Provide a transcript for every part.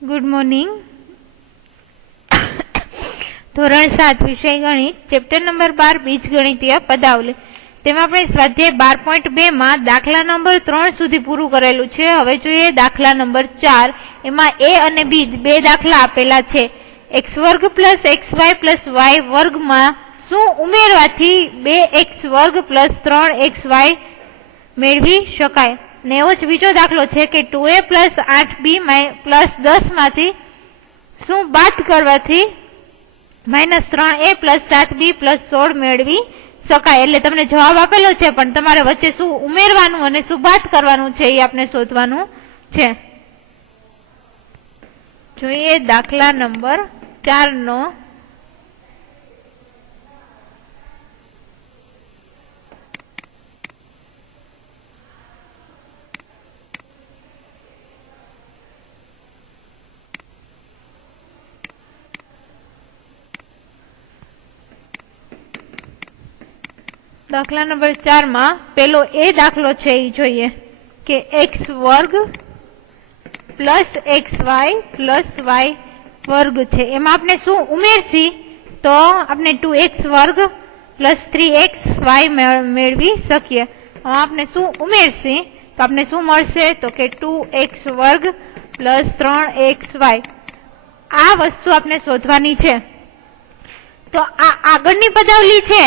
Good morning. ધોરણ 7 વિષય ગણિત, ચેપ્ટર નંબર 12 બીજગણિતીય પદાવલી. તેમાં આપણે સ્વાધ્યાય 12.2 માં દાખલા નંબર 3 સુધી પૂરું કરેલું છે. હવે જોઈએ દાખલા નંબર 4. એમાં એ અને બી બે દાખલા આપેલા છે. x વર્ગ પ્લસ xy પ્લસ y વર્ગમાં શું ઉમેરવાથી 2x વર્ગ પ્લસ 3xy મેળવી શકાય. ને એવો જ બીજો દાખલો છે કે 2a પ્લસ 8b પ્લસ 10 માંથી શું બાદ કરવાથી -3a પ્લસ 7b પ્લસ 16 મેળવી શકાય. એટલે તમને જવાબ આપેલો છે, પણ તમારે વચ્ચે શું ઉમેરવાનું અને શું બાદ કરવાનું છે એ આપણે શોધવાનું છે. જોઈએ દાખલા નંબર 4 નો. દાખલા નંબર 4 માં પેલો એ દાખલો છે એ જોઈએ કે x વર્ગ પ્લસ xy પ્લસ y વર્ગ છે. એમાં આપણે શું ઉમેરશી તો આપણે 2x વર્ગ પ્લસ 3xy મેળવી શકીએ. આપણે શું ઉમેરશી તો આપણે શું મળશે તો કે 2x વર્ગ પ્લસ 3xy. આ વસ્તુ આપણે શોધવાની છે. તો આ આગળની પદાવલી છે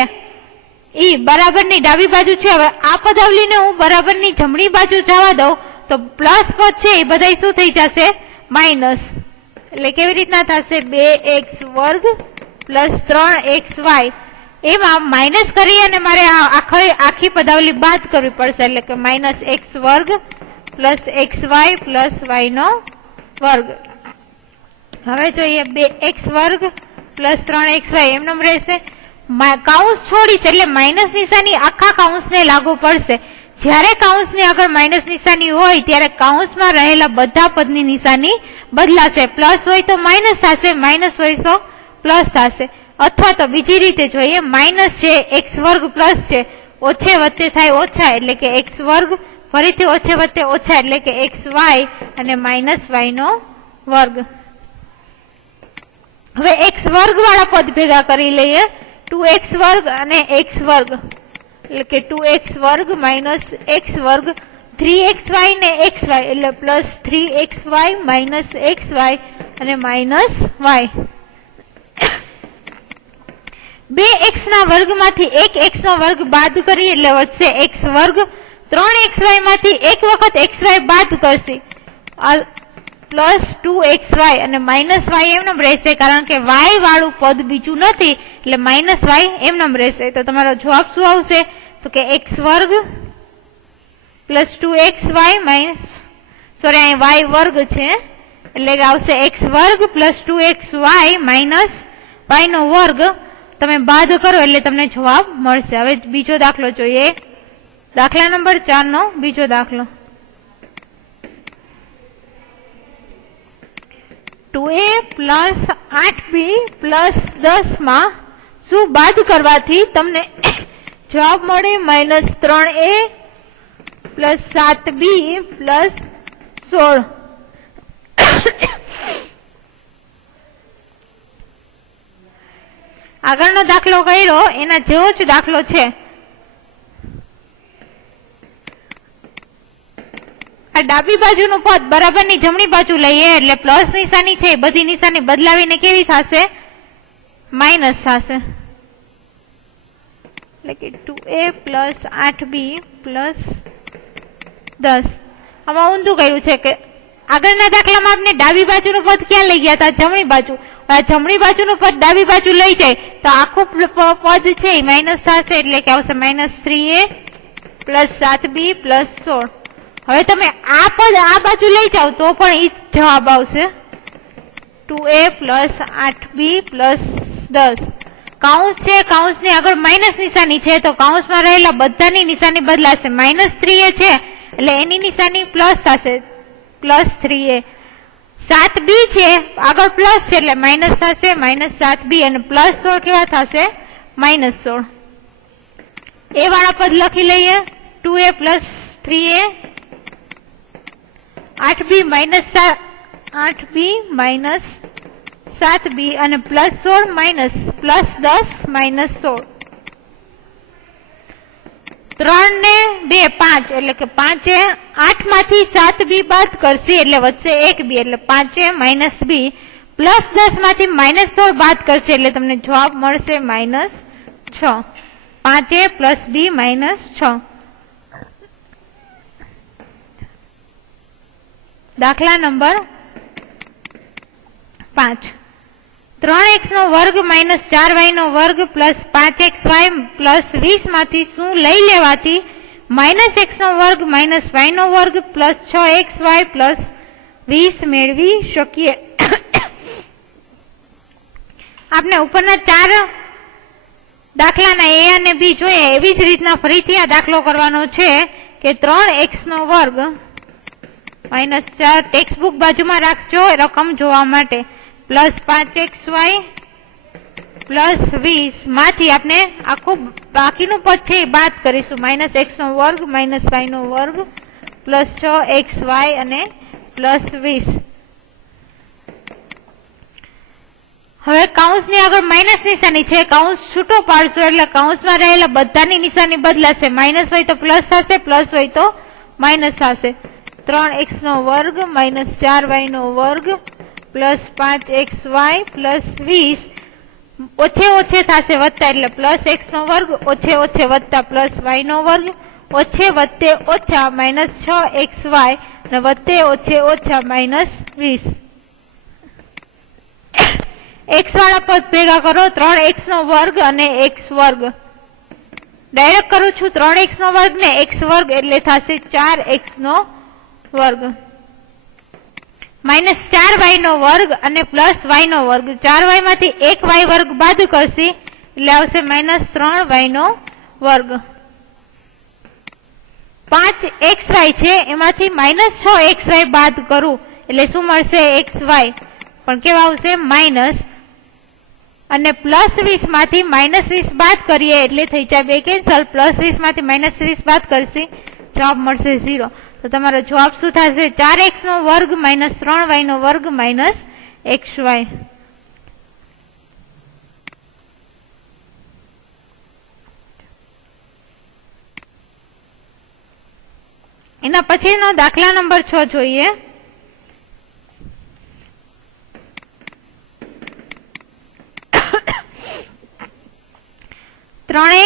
એ બરાબરની ડાબી બાજુ છે. હવે આ પદાવલીને હું બરાબરની જમણી બાજુ જવા દઉં તો પ્લસ પદ છે એ બધા શું થઈ જશે માઇનસ. એટલે કેવી રીતના થશે 2x વર્ગ પ્લસ 3xy. એમાં માઇનસ કરી અને મારે આખી પદાવલી બાદ કરવી પડશે. એટલે કે -x વર્ગ પ્લસ xy પ્લસ y નો વર્ગ. હવે જોઈએ 2x વર્ગ પ્લસ 3xy એમનેમ રહેશે. કાઉન્સ છોડીશ એટલે માઇનસ નિશાની આખા કાઉન્સને લાગુ પડશે. જ્યારે કાઉન્સની આગળ માઇનસ નિશાની હોય ત્યારે કાઉન્સમાં રહેલા બધા પદની નિશાની બદલાશે. પ્લસ હોય તો માઇનસ થશે, માઇનસ હોય તો પ્લસ થશે. અથવા તો બીજી રીતે જોઈએ, માઇનસ છે x વર્ગ પ્લસ છે, ઓછે વચ્ચે થાય ઓછા એટલે કે x વર્ગ, ફરીથી ઓછે વચ્ચે ઓછા એટલે કે xy અને -y નો વર્ગ. હવે x વર્ગ વાળા પદ ભેગા કરી લઈએ. 2x વર્ગ અને x વર્ગ એટલે કે 2x વર્ગ માઇનસ x વર્ગ, 3xy ને xy એટલે પ્લસ 3xy માઇનસ xy અને માઇનસ y. 2x ના વર્ગ માંથી 1x નો વર્ગ બાદ કરી એટલે વધશે x વર્ગ. 3xy માંથી એક વખત xy બાદ કરશે પ્લસ 2xy અને માઇનસ y એમનેમ રહેશે, કારણ કે y વાળું પદ બીજું નથી એટલે માઇનસ y એમનેમ રહેશે. તો તમારો જવાબ શું આવશે તો કે x વર્ગ પ્લસ 2xy અહીં y વર્ગ છે એટલે કે આવશે x વર્ગ પ્લસ 2xy માઇનસ y નો વર્ગ. તમે બાદ કરો એટલે તમને જવાબ મળશે. હવે બીજો દાખલો જોઈએ. દાખલા નંબર 4 નો બીજો દાખલો. 2a પ્લસ 8b પ્લસ 10 માં શું બાદ કરવાથી તમને જવાબ મળે -3a પ્લસ 7b પ્લસ 16. આગળનો દાખલો કર્યો એના જેવો જ દાખલો છે. આ ડાબી બાજુનું પદ બરાબરની જમણી બાજુ લઈએ એટલે પ્લસ નિશાની છે બધી નિશાની બદલાવીને કેવી થશે માઇનસ થશે. એટલે કે 2a પ્લસ 8b પ્લસ 10. આમાં ઊંધું કર્યું છે કે આગળના દાખલામાં આપણે ડાબી બાજુનું પદ ક્યાં લઈ ગયા હતા જમણી બાજુ. જમણી બાજુનું પદ ડાબી બાજુ લઈ જાય તો આખું પદ છે એ માઇનસ થશે એટલે કે આવશે -3a પ્લસ 7b પ્લસ 16. હવે તમે આ પદ આ બાજુ લઈ જાઓ તો પણ એ જવાબ આવશે 2a પ્લસ 8b પ્લસ 10. કાઉન્સ છે, કાઉન્સની આગળ માઇનસ નિશાની છે તો કાઉન્સમાં રહેલા બધાની નિશાની બદલાશે. -3a છે એટલે એની નિશાની પ્લસ થશે પ્લસ 3a. 7b છે આગળ પ્લસ છે એટલે માઇનસ થશે -7b અને પ્લસ 16 કેવા થશે -16. એ વાળા પદ લખી લઈએ 2a plus 3a 8b 8b minus 7b અને પ્લસ 16 માઇનસ પ્લસ 10 માઇનસ 16. 3 ને 2 5 એટલે કે 5 8 માંથી 7b બાદ કરશે એટલે વધશે 1b એટલે 5 માઇનસ b પ્લસ 10 માંથી માઇનસ 16 બાદ કરશે એટલે તમને જવાબ મળશે માઇનસ 6. 5 plus b minus 6. દાખલા નંબર 5. 3x નો વર્ગ માઇનસ 4y નો વર્ગ પ્લસ 5xy પ્લસ 20 માંથી શું લઈ લેવાથી માઇનસ x નો વર્ગ માઇનસ y નો વર્ગ પ્લસ 6xy પ્લસ 20 મેળવી શકીએ. આપણે ઉપરના 4 દાખલાના a અને b જોઈએ એવી જ રીતના ફરીથી આ દાખલો કરવાનો છે કે 3x નો વર્ગ માઇનસ 4 ટેક્સ્ટ બુક બાજુમાં રાખજો રકમ જોવા માટે પ્લસ 5xy પ્લસ 20 માંથી આપણે આખું બાકીનું પદ છે એ બાદ કરીશું માઇનસ x નો વર્ગ માઇનસ y નો વર્ગ પ્લસ 6xy અને પ્લસ 20. હવે કૌંસની આગળ માઇનસ નિશાની છે કૌંસ છૂટો પાડશો એટલે કૌંસમાં રહેલા બધાની નિશાની બદલાશે માઇનસ હોય તો પ્લસ થશે પ્લસ હોય તો માઇનસ થશે. 3x નો વર્ગ માઇનસ 4y નો વર્ગ પ્લસ 5xy પ્લસ 20 ઓછે ઓછે થશે વત્તા એટલે પ્લસ x નો વર્ગ ઓછે ઓછે વત્તા પ્લસ y નો વર્ગ ઓછે વત્તે ઓછા માઇનસ 6xy અને વત્તે ઓછે ઓછા માઇનસ 20. x વાળા પદ ભેગા કરો 3x નો વર્ગ અને x વર્ગ. ડાયરેક્ટ કરું છું 3x નો વર્ગ ને x વર્ગ એટલે થશે 4x નો વર્ગ માઇનસ 4y નો વર્ગ અને પ્લસ y નો વર્ગ. 4y માંથી 1y વર્ગ બાદ કરશે એટલે આવશે માઇનસ 3y નો વર્ગ. 5xy છે એમાંથી માઇનસ 6xy બાદ કરું એટલે શું મળશે xy પણ કેવા આવશે માઇનસ અને પ્લસ 20 માંથી માઇનસ 20 બાદ કરીએ એટલે થઈ જાય 2 કેન્સલ પ્લસ 20 માંથી માઇનસ 20 બાદ કરશે જવાબ મળશે 0. તો તમારો જવાબ શું થશે 4x નો વર્ગ માઇનસ 3y નો વર્ગ માઇનસ xy. એના પછીનો દાખલા નંબર 6 જોઈએ.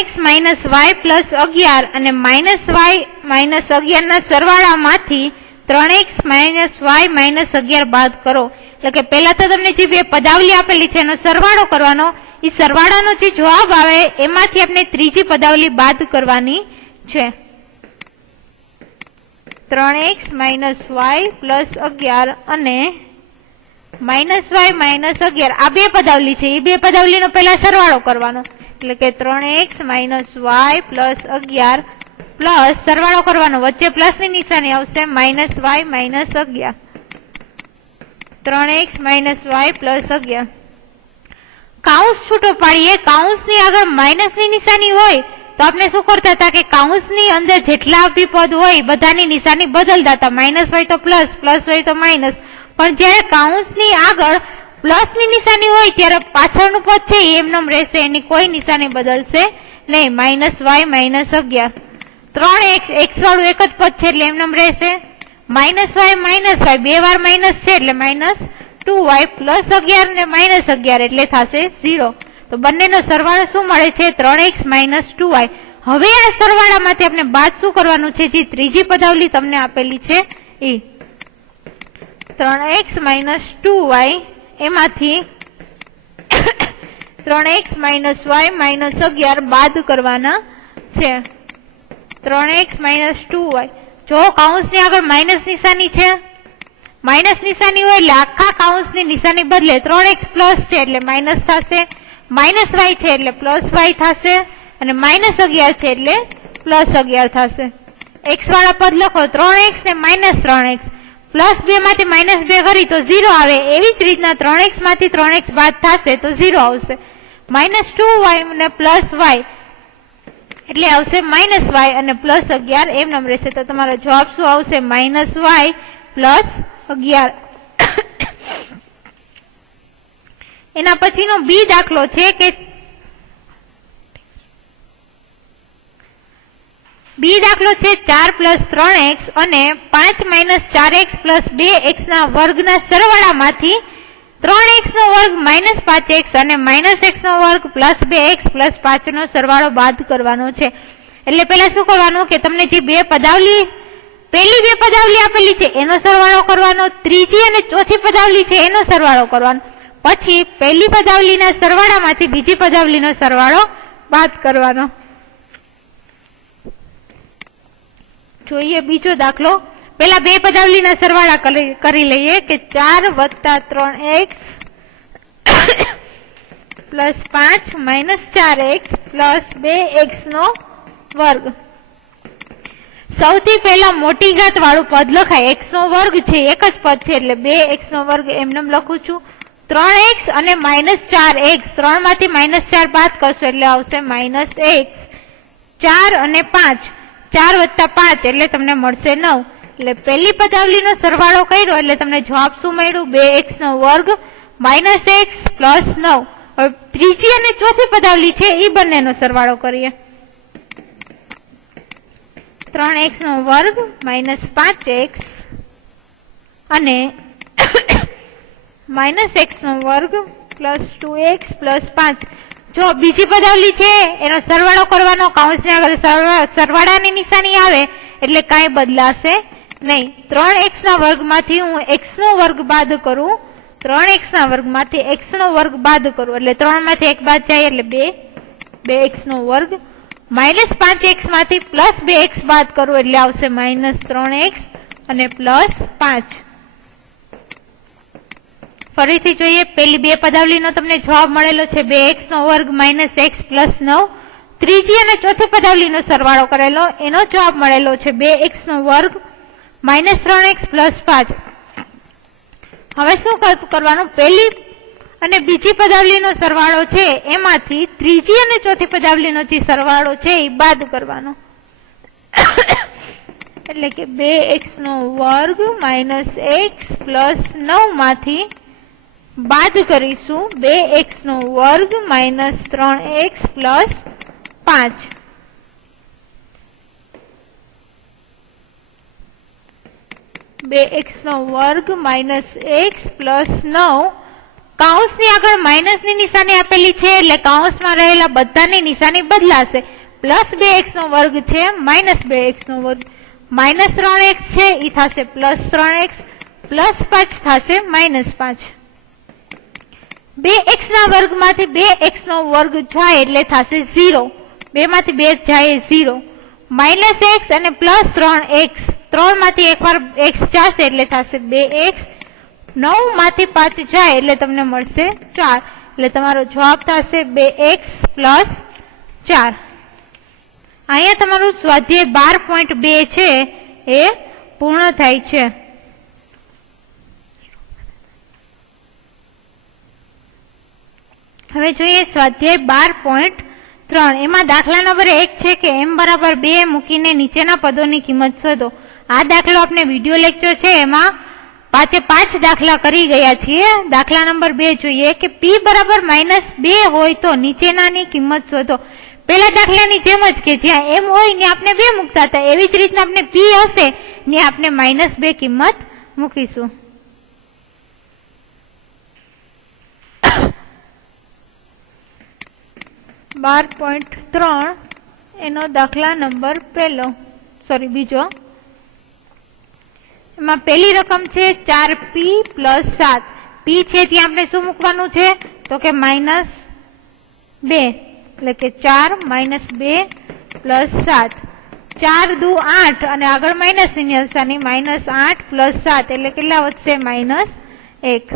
x માઇનસ y પ્લસ 11 અને માઇનસ y માઇનસ 11 ના સરવાળા માંથી 3x માઇનસ y માઇનસ 11 બાદ કરો. એટલે કે પહેલા તો તમને જે બે પદાવલી આપેલી છે એનો સરવાળો કરવાનો એ સરવાળાનો જે જવાબ આવે એમાંથી આપણે ત્રીજી પદાવલી બાદ કરવાની છે. 3x માઇનસ y પ્લસ 11 અને માઇનસ y માઇનસ 11 આ બે પદાવલી છે એ બે પદાવલીનો પહેલા સરવાળો કરવાનો એટલે કે 3x minus y plus 11 plus સરવાળો કરવાનો વચ્ચે પ્લસ ની નિશાની આવશે minus y minus 11 3x minus y plus 11. કાઉન્સ છૂટો પાડીએ કાઉન્સની આગળ માઇનસ ની નિશાની હોય તો આપણે શું કરતા હતા કે કાઉન્સની અંદર જેટલા બી પદ હોય બધાની નિશાની બદલતા હતા માઇનસ હોય તો પ્લસ પ્લસ હોય તો માઇનસ પણ જયારે કાઉન્સની આગળ પ્લસ ની નિશાની હોય ત્યારે પાછળનું પદ છે એમનેમ રહેશે એની કોઈ નિશાની બદલશે નહીં minus y minus 11. 3x x વાળું એક જ પદ છે એટલે એમનેમ રહેશે માઇનસ y માઇનસ y બે વાર માઇનસ છે એટલે માઇનસ 2y પ્લસ 11 ને માઇનસ 11 એટલે થશે 0. તો બંનેનો સરવાળો શું મળે છે 3x માઇનસ 2y. હવે આ સરવાળામાંથી આપણે બાદ શું કરવાનું છે જે ત્રીજી પદાવલી તમને આપેલી છે એ 3x માઇનસ 2y એમાંથી 3x માઇનસ y માઇનસ 11 બાદ કરવાના છે. 3x માઇનસ 2y જો કાઉન્સની આગળ માઇનસ નિશાની છે માઇનસ નિશાની હોય એટલે આખા કાઉન્સની નિશાની બદલે 3x પ્લસ છે એટલે માઇનસ થશે માઇનસ y છે એટલે પ્લસ y થશે અને માઇનસ 11 છે એટલે પ્લસ 11 થશે. x વાળા પદ લખો 3x ને માઇનસ 3x પ્લસ 2 માંથી માઇનસ 2 કરી તો 0 આવે એવી જ રીતના 3x માંથી 3x બાદ થશે તો 0 આવશે. માઇનસ 2y ને પ્લસ y એટલે આવશે માઇનસ y અને પ્લસ 11 એમ નામ રહેશે. તો તમારો જવાબ શું આવશે માઇનસ y પ્લસ 11. એના પછીનો બી દાખલો છે કે બી દાખલો છે 4 + 3x અને 5 - 4x + 2x ના વર્ગના સરવાળામાંથી 3x નો વર્ગ - 5x અને -x નો વર્ગ + 2x + 5 નો સરવાળો બાદ કરવાનો છે. એટલે પેલા શું કરવાનું કે તમને જે પહેલી બે પદાવલી આપેલી છે એનો સરવાળો કરવાનો, ત્રીજી અને ચોથી પદાવલી છે એનો સરવાળો કરવાનો, પછી પહેલી પદાવલીના સરવાળામાંથી બીજી પદાવલીનો સરવાળો બાદ કરવાનો. જોઈએ બીજો દાખલો. પેલા બે પદાવલીના સરવાળા કરી લઈએ કે 4 + 3x + 5 - 4x + 2x નો વર્ગ. સૌથી પહેલા મોટી ઘાત વાળું પદ લખાય. x નો વર્ગ છે, એક જ પદ છે એટલે 2x નો વર્ગ એમને લખું છું. 3x અને -4x, 3 માંથી -4 બાદ કરશો એટલે આવશે -x. 4 અને 5, 4 + 5 એટલે તમને મળશે 9. એટલે પહેલી પદાવલીનો સરવાળો કર્યો એટલે તમને જવાબ શું મળ્યું? 2x નો વર્ગ -x + 9. હવે ત્રીજી અને ચોથી પદાવલી છે એ બંનેનો સરવાળો કરીએ. 3x નો વર્ગ -5x અને -x નો વર્ગ +2x + 5. જો બીજી પદાવલી છે એનો સરવાળો કરવાનો, કૌંસની આગળ સરવાળાની નિશાની આવે એટલે કાંઈ બદલાશે નહીં. 3x ના વર્ગમાંથી હું x નો વર્ગ બાદ કરું, 3x ના વર્ગમાંથી x નો વર્ગ બાદ કરું એટલે 3 માંથી 1 બાદ જાય એટલે 2, 2x નો વર્ગ. -5x માંથી +2x બાદ કરું એટલે આવશે -3x અને +5. ફરીથી જોઈએ. પેલી બે પદાવલીનો તમને જવાબ મળેલો છે 2x નો વર્ગ -x + 9. ત્રીજી અને ચોથી પદાવલીનો સરવાળો કરેલો એનો જવાબ મળેલો છે 2x નો વર્ગ -3x + 5. હવે શું કરવાનું? પહેલી અને બીજી પદાવલીનો સરવાળો છે એમાંથી ત્રીજી અને ચોથી પદાવલીનો જે સરવાળો છે એ બાદ કરવાનો. એટલે કે 2x નો વર્ગ -x + 9 માંથી બાદ કરીશું 2x નો વર્ગ -3x + 5. x નો વર્ગ -x + 9. કૌંસની આગળ માઇનસની નિશાની આપેલી છે એટલે કૌંસમાં રહેલા બધાની નિશાની બદલાશે. +2x નો વર્ગ છે -2x નો વર્ગ, -3x છે એ થશે +3x, +5 થશે -5. 2x ના વર્ગમાંથી 2x નો વર્ગ જાય એટલે થશે 0. 2 માંથી 2 જાય 0. -x અને +3x, 3 માંથી એકવાર x જશે એટલે થશે 2x. 9 માંથી 5 જાય એટલે તમને મળશે 4. એટલે તમારો જવાબ થશે 2x + 4. અહીંયા તમારું સ્વાધ્યાય 12.2 છે એ પૂર્ણ થાય છે. હવે જોઈએ સ્વાધ્યાય 12.3. એમાં દાખલા નંબર 1 છે કે m = 2 મૂકીને નીચેના પદોની કિંમત શોધો. આ દાખલો આપણે વિડીયો લેક્ચર છે એમાં 5 દાખલા કરી ગયા છીએ. દાખલા નંબર 2 જોઈએ કે p = -2 હોય તો નીચેનાની કિંમત શોધો. પેલા દાખલાની જેમ જ કે જ્યાં m હોય ને આપણે 2 મૂકતા હતા એવી જ રીતના આપણે p હશે ને આપણે -2 કિંમત મૂકીશું. એનો દાખલા નંબર બીજો. એમાં પહેલી રકમ છે 4p + 7. p છે ત્યાં આપણે શું મૂકવાનું છે તો કે -2 એટલે કે 4 - 2 + 7. 4 દુ 8 અને આગળ માઇનસની નિશાની -8 + 7 એટલે કેટલા વધશે -1.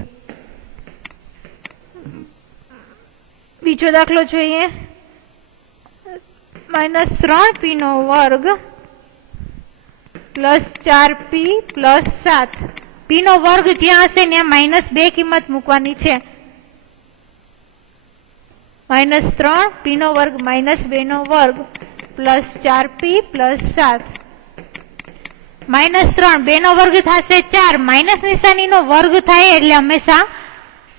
બીજો દાખલો જોઈએ. -3p નો વર્ગ +4p + 7. p નો વર્ગ જ્યાં હશે ત્યાં -2 કિંમત મૂકવાની છે. -3 p નો વર્ગ -2 નો વર્ગ +4p + 7. -3 2 નો વર્ગ થશે 4. માઇનસ નિશાની નો વર્ગ થાય એટલે હંમેશા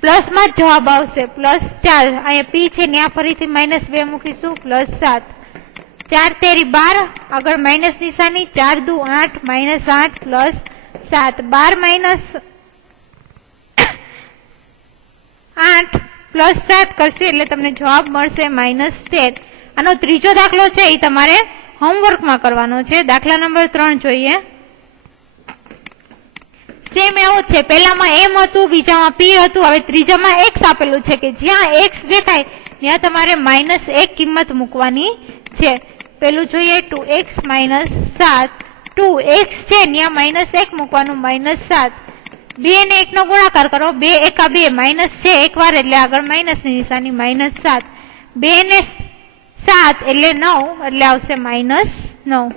પ્લસ માં જ જવાબ આવશે +4. અહીંયા પી છે ત્યાં ફરીથી -2 મૂકીશું +7. 4 તેરી 12, આગળ માઇનસ નિશાની, 4 દુ 8 -8 +7. 12 -8 +7 કરશે એટલે તમને જવાબ મળશે -13. આનો ત્રીજો દાખલો છે એ તમારે હોમવર્કમાં કરવાનો છે. દાખલા નંબર 3 જોઈએ. સેમ એવું છે, પહેલામાં m હતું, બીજામાં p હતું, હવે ત્રીજામાં x આપેલું છે કે જ્યાં x દેખાય ત્યાં તમારે -1 કિંમત મૂકવાની છે. પેલું જોઈએ 2x - 7. 2x છે ત્યાં -1 મૂકવાનું -7. 2 ને 1 નો ગુણાકાર કરો, 2 એકા 2, માઇનસ છે એક વાર એટલે આગળ માઇનસ ની નિશાની -7. 2 ને 7 એટલે 9 એટલે આવશે -9.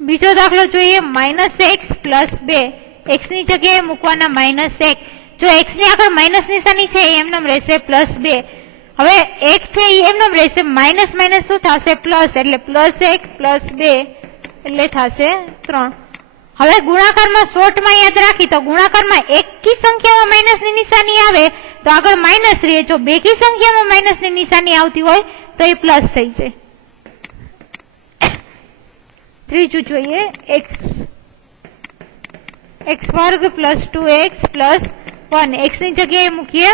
બીજો દાખલો જોઈએ. -x + 2. x ની જગ્યાએ મૂકવાના -1. જો x ની આગળ માઇનસ નિશાની છે એમનેમ રહેશે +2. હવે x છે એ એમનેમ રહેશે, માઇનસ માઇનસ શું થશે પ્લસ, એટલે +1 + 2 એટલે થશે 3. હવે ગુણાકારમાં શોર્ટમાં યાદ રાખી તો ગુણાકારમાં એકી સંખ્યામાં માઇનસ ની નિશાની આવે તો આગળ માઇનસ રહે, જો બેકી સંખ્યામાં માઇનસ ની નિશાની આવતી હોય તો એ પ્લસ થઈ જાય. ત્રીજું જોઈએ. x² + 2x + 1. x ની જગ્યાએ મૂકીએ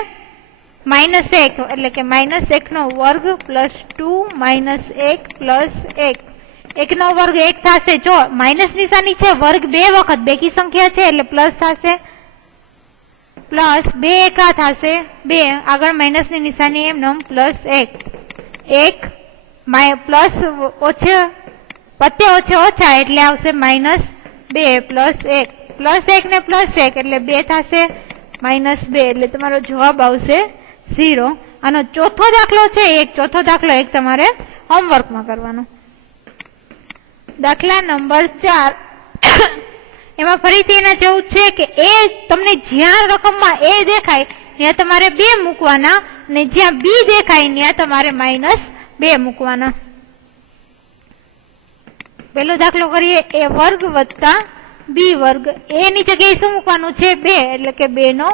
-1 એટલે કે -1² + 2 -1 + 1. 1 નો વર્ગ 1 થશે, જો માઇનસ નિશાની છે વર્ગ 2 વખત બેકી સંખ્યા છે એટલે પ્લસ થશે, +2 એકા થશે 2, આગળ માઇનસ ની નિશાની એમનેમ +1. 1 પ્લસ ઓછા પત્તે ઓછા એટલે આવશે -2 + 1 ને +1 એટલે 2 થશે -2 એટલે તમારો જવાબ આવશે 0. આનો ચોથો દાખલો છે, ચોથો દાખલો તમારે હોમવર્કમાં કરવાનો. દાખલા નંબર 4. એમાં ફરીથી એના જેવું છે કે એ તમને જ્યાં રકમમાં a દેખાય ત્યાં તમારે 2 મૂકવાના અને જ્યાં b દેખાય ત્યાં તમારે -2 મૂકવાના. પેલો દાખલો કરીએ. a² + b². a ની જગ્યાએ શું મૂકવાનું છે 2 એટલે કે 2 નો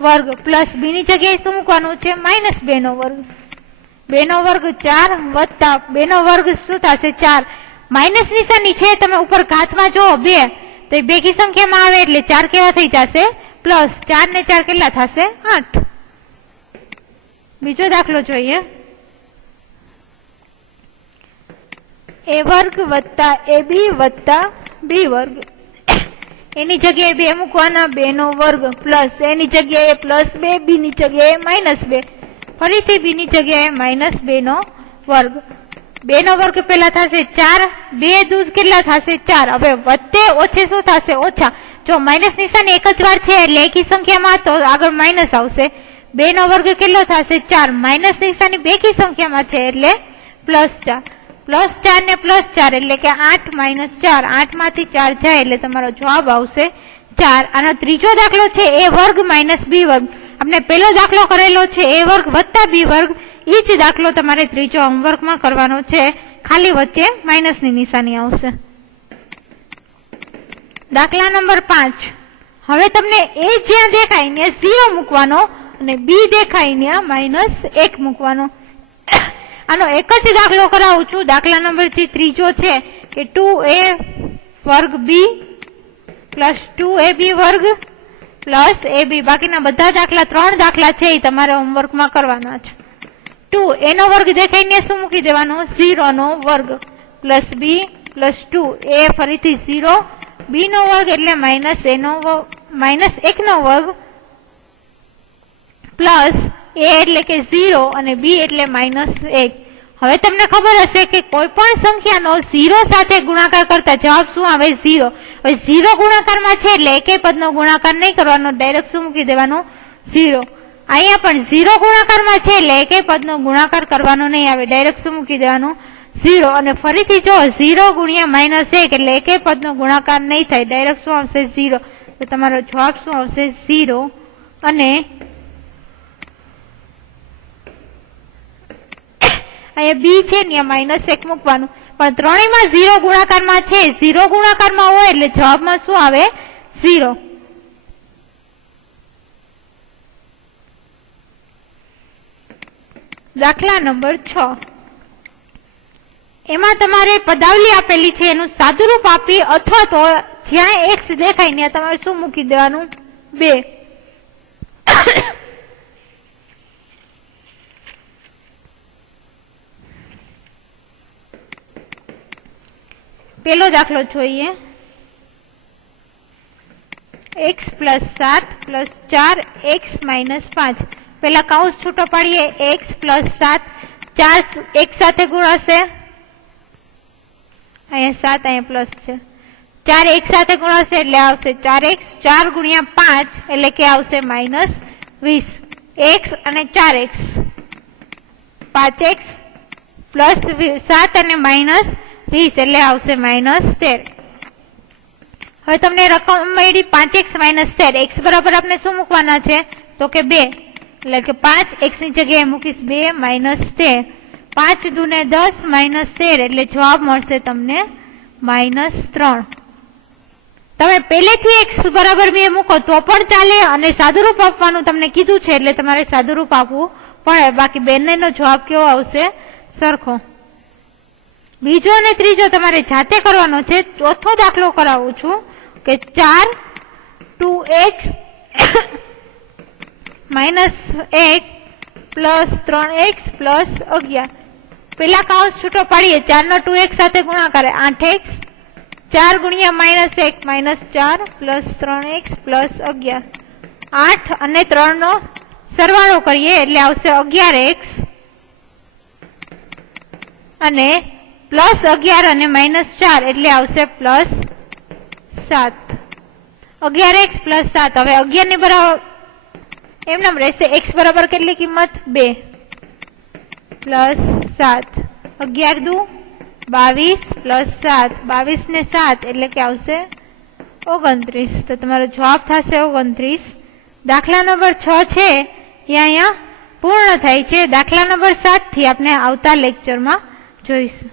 વર્ગ, પ્લસ b ની જગ્યાએ શું મૂકવાનું છે -2 નો વર્ગ. 2 નો વર્ગ 4 વત્તા 2 નો વર્ગ શું થશે 4. માઇનસ નિશાની છે, તમે ઉપર ઘાતમાં જો 2 તો એ બેકી સંખ્યામાં આવે એટલે 4 કેવા થઈ જશે પ્લસ. 4 ને 4 કેટલા થશે 8. બીજો દાખલો જોઈએ. a² + ab + b². એની જગ્યાએ 2 મૂકવાના, 2 નો વર્ગ પ્લસ એની જગ્યાએ +2, b ની જગ્યાએ -2, ફરીથી b ની જગ્યાએ -2 નો વર્ગ. 2 નો વર્ગ પેલા થશે 4, 2 દૂ કેટલા થશે 4. હવે વચ્ચે ઓછે શું થશે ઓછા, જો માઇનસ નિશાની એક જ વાર છે એટલે એકી સંખ્યામાં તો આગળ માઇનસ આવશે. 2 નો વર્ગ કેટલો થશે 4, માઇનસ નિશાની બેકી સંખ્યામાં છે એટલે +4. +4 ને +4 એટલે કે 8 - 4, 8 માંથી 4 જાય એટલે તમારો જવાબ આવશે 4. આનો ત્રીજો દાખલો છે a² - b². આપણે પેલો દાખલો કરેલો છે a² + b². એ જ દાખલો તમારે ત્રીજો હોમવર્કમાં કરવાનો છે, ખાલી વચ્ચે માઇનસ ની નિશાની આવશે. દાખલા નંબર 5. હવે તમને a જ્યાં દેખાય ત્યાં 0 મૂકવાનો અને b દેખાય ત્યાં -1 મૂકવાનો. આનો એક જ દાખલો કરાવું છું. દાખલા નંબર ત્રીજો છે કે 2a² b + 2ab² + ab. બાકીના બધા દાખલા 3 દાખલા છે એ તમારે હોમવર્કમાં કરવાના છે. 2 a નો વર્ગ દેખાય ને શું મૂકી દેવાનો 0 નો વર્ગ + b + 2 a ફરીથી 0, b નો વર્ગ એટલે -1 નો વર્ગ પ્લસ a એટલે કે 0 અને b એટલે -1. હવે તમને ખબર હશે કે કોઈ પણ સંખ્યાનો 0 સાથે ગુણાકાર કરતા જવાબ શું આવે 0. હવે 0 ગુણાકારમાં છે એટલે એકે પદનો ગુણાકાર નહીં કરવાનો, ડાયરેક્ટ શું મૂકી દેવાનો 0. અહીંયા પણ 0 ગુણાકારમાં છે એટલે એકે પદનો ગુણાકાર કરવાનો નહીં આવે, ડાયરેક્ટ શું મૂકી દેવાનું 0. અને ફરીથી જો 0 × -1 એટલે એકે પદનો ગુણાકાર નહીં થાય, ડાયરેક્ટ શું આવશે 0. તો તમારો જવાબ શું આવશે 0. અને અહીંયા b છે ત્યાં -1 મૂકવાનું, પણ ત્રણેયમાં 0 ગુણાકારમાં છે. 0 ગુણાકારમાં હોય એટલે જવાબમાં શું આવે 0. દાખલા નંબર 6 એમાં તમારે પદાવલી આપેલી છે એનું સાદુરૂપ આપી અથવા તો જ્યાં x દેખાય ત્યાં તમારે શું મૂકી દેવાનું 2. પેલો દાખલો જોઈએ. x + 7 + 4x - 5. પેલા કૌંસ છૂટો પાડીએ. x + 7 4 એક સાથે ગુણાશે, અહીંયા 7 અહીંયા પ્લસ છે, 4 એક સાથે ગુણાશે એટલે આવશે 4x, 4 × 5 એટલે કે આવશે -20. x અને 4x 5x + 7 અને -20 એટલે આવશે -13. હવે તમને રકમ મળી 5x - 13. x બરાબર આપણે શું મૂકવાના છે તો કે 2 એટલે કે 5 x ની જગ્યાએ મૂકીશ 2 - 13. 5 × 2 = 10 -13 એટલે જવાબ મળશે તમને -3. તમે પહેલેથી x બરાબર 2 મૂકો તો પણ ચાલે અને સાદુરૂપ આપવાનું તમને કીધું છે એટલે તમારે સાદુરૂપ આપવું પડે. બાકી બંનેનો જવાબ કેવો આવશે? સરખો. બીજો અને ત્રીજો તમારે જાતે કરવાનો છે. ચોથો દાખલો કરાવું છું કે 4 2x - 1 + 3x + 11. પેલા કૌંસ છૂટો પાડીએ. 4 નો 2x સાથે ગુણાકાર 8x, 4 × -1 -4 + 3x + 11. 8 અને 3 નો સરવાળો કરીએ એટલે આવશે 11x અને +11 અને -4 એટલે આવશે +7. 11x + 7. હવે 11 ની બરાબર એમ નામ રહેશે. x બરાબર કેટલી કિંમત? 2 + 7. 11 દુ 22 + 7. 22 ને 7 એટલે કે આવશે 29. તો તમારો જવાબ થશે 29. દાખલા નંબર 6 છે એ અહીંયા પૂર્ણ થાય છે. દાખલા નંબર 7 થી આપણે આવતા લેક્ચરમાં જોઈશું.